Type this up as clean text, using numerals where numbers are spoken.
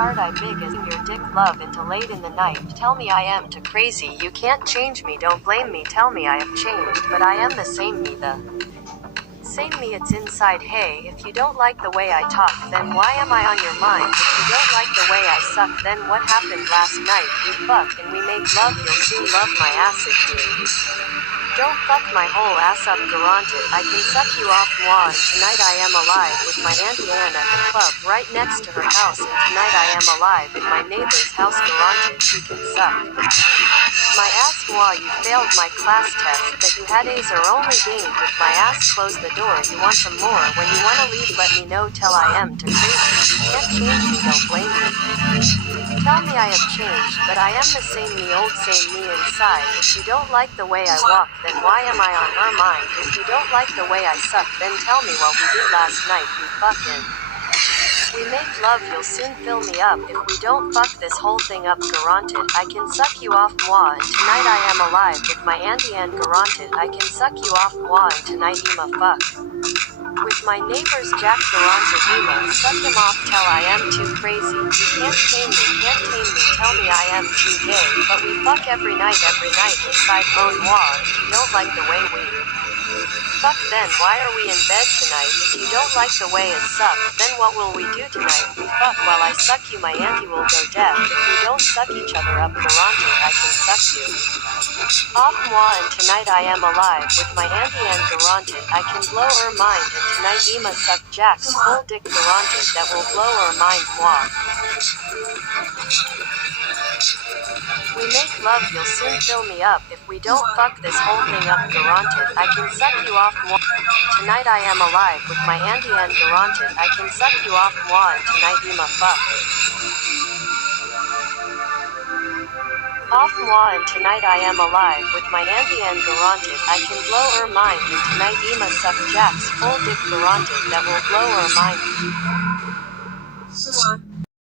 hard I big as your dick love into late in the night. Tell me I am too crazy, you can't change me, don't blame me, tell me I have changed, but I am the same me, the same me, it's inside. Hey, if you don't like the way I talk, then why am I on your mind? If you don't like the way I suck, then what happened last night? We fuck and we make love, you'll soon love my ass if you don't fuck my whole ass up, garanted. I can suck you off, moi, and tonight I am alive with my Auntie Anne at the club right next to her house, and tonight I am alive in my neighbor's house, garanted. She can suck my ass, moi. You failed my class test, that you had A's are only gained with my ass. Close the door, you want some more. When you wanna leave, let me know, tell I am too crazy. You can't change me, don't blame me. Tell me I have changed, but I am the same me, old same me inside. If you don't like the way I walk, then why am I on her mind? If you don't like the way I suck, then tell me what we did last night. We fucking we make love, you'll soon fill me up. If we don't fuck this whole thing up, garanted. I can suck you off, moi, and tonight I am alive with my Auntie Anne, garanted. I can suck you off, moi, and tonight Ema fuck with my neighbor's Jack, garanted. Ema, suck him off, tell I am too crazy. You can't tame me, can't tame me, tell me I am too gay. But we fuck every night inside moan, moi. If you don't like the way we fuck, then why are we in bed tonight? If you don't like the way it sucks, then what will we do tonight? We fuck while I suck you, my auntie will go deaf. If we don't suck each other up, garanted, I can suck you off, moi, and tonight I am alive with my Auntie Anne, garanted. I can blow her mind, and tonight Ema suck Jack's full dick, garanted. That will blow her mind, moi. We make love, you'll soon fill me up. If we don't fuck this whole thing up, garanted. I can suck you off, moi. Tonight I am alive with my Auntie Anne, garanted. I can suck you off, moi, and tonight Ema fuck off, moi, and tonight I am alive with my Auntie Anne, garanted. I can blow her mind, and tonight Ema suck Jack's full dick, garanted. That will blow her mind.